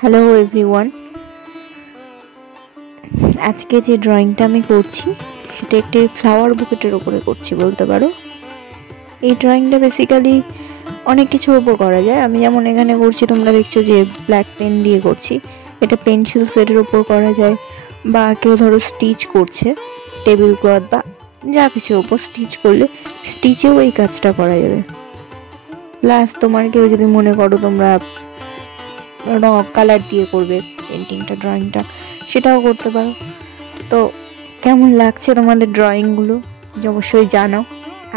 Hello everyone, আজকে যে ড্রয়িংটা আমি করছি সেটা একটি ফ্লাওয়ার বুকেটের উপরে করছি বলতে পারো। এই ড্রয়িংটা বেসিক্যালি অনেক কিছুর উপর করা যায়। আমি যেমন এখানে করছি, তোমরা দেখছো যে ব্ল্যাক পেন দিয়ে করছি, এটা পেন্সিল সেটের উপর করা যায়, বা কেউ ধরো স্টিচ করছে টেবিল ক্লথ বা যা কিছুর উপর স্টিচ করলে স্টিচেও এই কাজটা করা যাবে। প্লাস তোমার কেউ যদি মনে করো তোমরা কালার দিয়ে করবে পেন্টিংটা, ড্রয়িংটা, সেটাও করতে পারো। তো কেমন লাগছে তোমাদের ড্রয়িংগুলো অবশ্যই জানাও।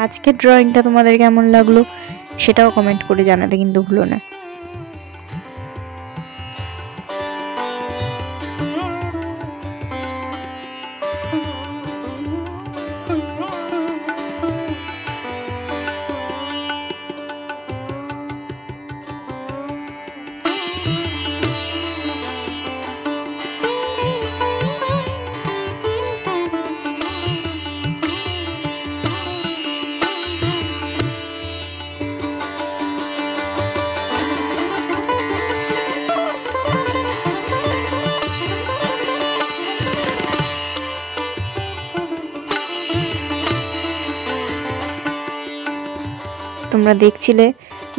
আজকের ড্রয়িংটা তোমাদের কেমন লাগলো সেটাও কমেন্ট করে জানাতে কিন্তু ভুলো না। তোমরা দেখছিলে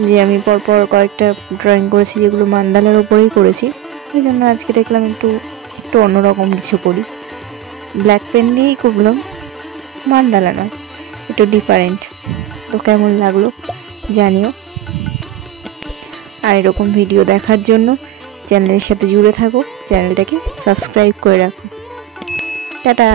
যে আমি পরপর কয়েকটা ড্রয়িং করেছি যেগুলো মান্দালার উপরেই করেছি, ওই জন্য আজকে দেখলাম একটু অন্যরকম কিছু করি। ব্ল্যাক পেন দিয়েই করলাম, মান্দালা নয়, একটু ডিফারেন্ট। তো কেমন লাগলো জানিও। আর এরকম ভিডিও দেখার জন্য চ্যানেলের সাথে জুড়ে থাকো, চ্যানেলটাকে সাবস্ক্রাইব করে রাখো। টাটা।